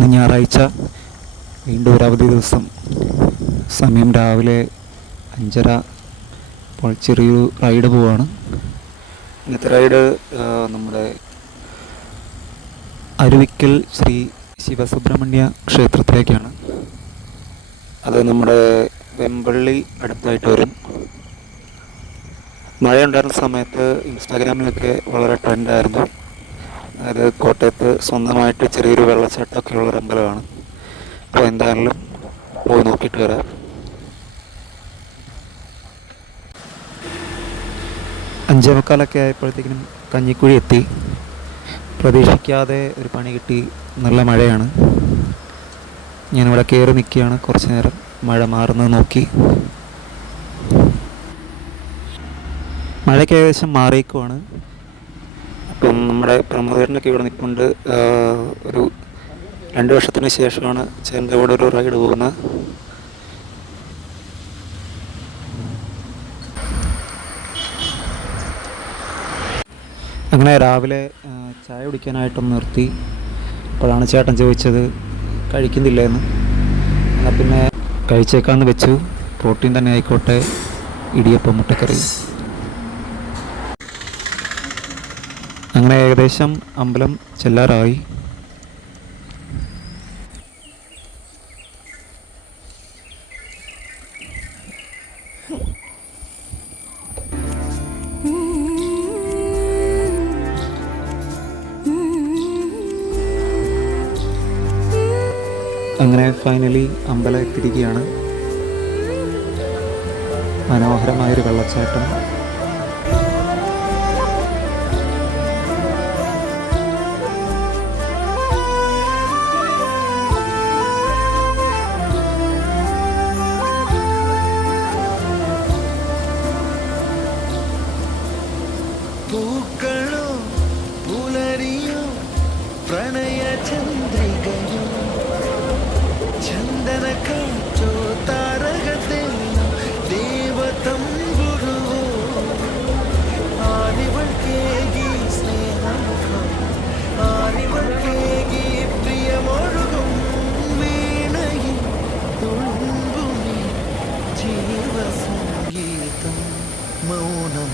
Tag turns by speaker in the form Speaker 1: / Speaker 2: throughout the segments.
Speaker 1: ഇന്ന് ഞായറാഴ്ച വീണ്ടും ഒരു അവധി ദിവസം. സമയം രാവിലെ അഞ്ചര. അപ്പോൾ ചെറിയൊരു റൈഡ് പോവാണ്. ഇന്നത്തെ റൈഡ് നമ്മുടെ അരുവിക്കൽ ശ്രീ ശിവസുബ്രഹ്മണ്യ ക്ഷേത്രത്തിലേക്കാണ്. അത് നമ്മുടെ വെമ്പള്ളി അടുത്തായിട്ട് വരും. മഴ ഉണ്ടായിരുന്ന സമയത്ത് ഇൻസ്റ്റാഗ്രാമിലൊക്കെ വളരെ ട്രെൻഡായിരുന്നു അതായത് കോട്ടയത്ത് സ്വന്തമായിട്ട് ചെറിയൊരു വെള്ളച്ചാട്ടമൊക്കെ ഉള്ള ഒരു അമ്പലമാണ്. അപ്പോൾ എന്തായാലും പോയി നോക്കിയിട്ട് വരാം. അഞ്ചേ മുക്കാലൊക്കെ ആയപ്പോഴത്തേക്കിനും കഞ്ഞിക്കുഴി എത്തി. പ്രതീക്ഷിക്കാതെ ഒരു പണി കിട്ടി. നല്ല മഴയാണ്. ഞാനിവിടെ കയറി നിൽക്കുകയാണ്. കുറച്ച് നേരം മഴ മാറുന്നത് നോക്കി. മഴയ്ക്ക് ഏകദേശം മാറിയേക്കുവാണ്. അപ്പം നമ്മുടെ പ്രമോദരനൊക്കെ ഇവിടെ നിൽപ്പുണ്ട്. ഒരു രണ്ട് വർഷത്തിന് ശേഷമാണ് ചേട്ടന്റെ കൂടെ ഒരു റൈഡ് പോകുന്നത്. അങ്ങനെ രാവിലെ ചായ കുടിക്കാനായിട്ടൊന്ന് നിർത്തി. അപ്പോഴാണ് ചേട്ടൻ ചോദിച്ചത് കഴിക്കുന്നില്ല എന്ന് എന്നാൽ പിന്നെ കഴിച്ചേക്കാന്ന് വെച്ചു. പ്രോട്ടീൻ തന്നെ ആയിക്കോട്ടെ ഇടിയപ്പം മുട്ടക്കറി. അങ്ങനെ ഏകദേശം അമ്പലം ചെല്ലാറായി. അങ്ങനെ ഫൈനലി അമ്പലം എത്തിയിരിക്കുകയാണ്. മനോഹരമായൊരു വെള്ളച്ചാട്ടം.
Speaker 2: പൂക്കളോ പുലരിയോ പ്രണയ ചന്ദ്രികയോ ചന്ദന കാറ്റോ താരകത്തെല്ലോ ദേവതമ്പുരുവോ ആരിവൾ കേകി സ്നേഹമുഖം ആരിവൾ കേകി പ്രിയമൊഴുകും വീണയിൽ തുളുമ്പുമേ ജീവസംഗീതം മൗനം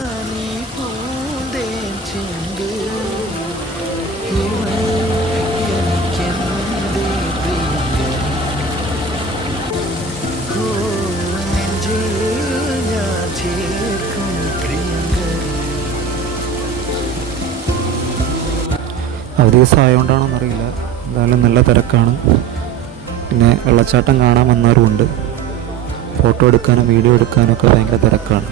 Speaker 1: അവധി സഹായമുണ്ടാണോ എന്നറിയില്ല എന്തായാലും നല്ല തിരക്കാണ്. പിന്നെ വെള്ളച്ചാട്ടം കാണാൻ വന്നവരുമുണ്ട്. ഫോട്ടോ എടുക്കാനും വീഡിയോ എടുക്കാനും ഒക്കെ ഭയങ്കര തിരക്കാണ്.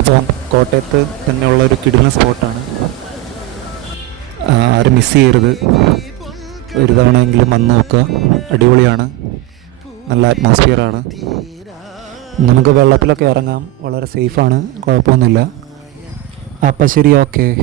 Speaker 1: അപ്പോൾ കോട്ടയത്ത് തന്നെയുള്ള ഒരു കിടിലൻ സ്പോട്ടാണ്. ആരും മിസ് ചെയ്യരുത്. ഒരു തവണയെങ്കിലും വന്ന് നോക്കുക. അടിപൊളിയാണ്. നല്ല അറ്റ്മോസ്ഫിയറാണ് നമുക്ക് വെള്ളത്തിലൊക്കെ ഇറങ്ങാം. വളരെ സേഫാണ് കുഴപ്പമൊന്നുമില്ല. അപ്പം ശരി ഓക്കെ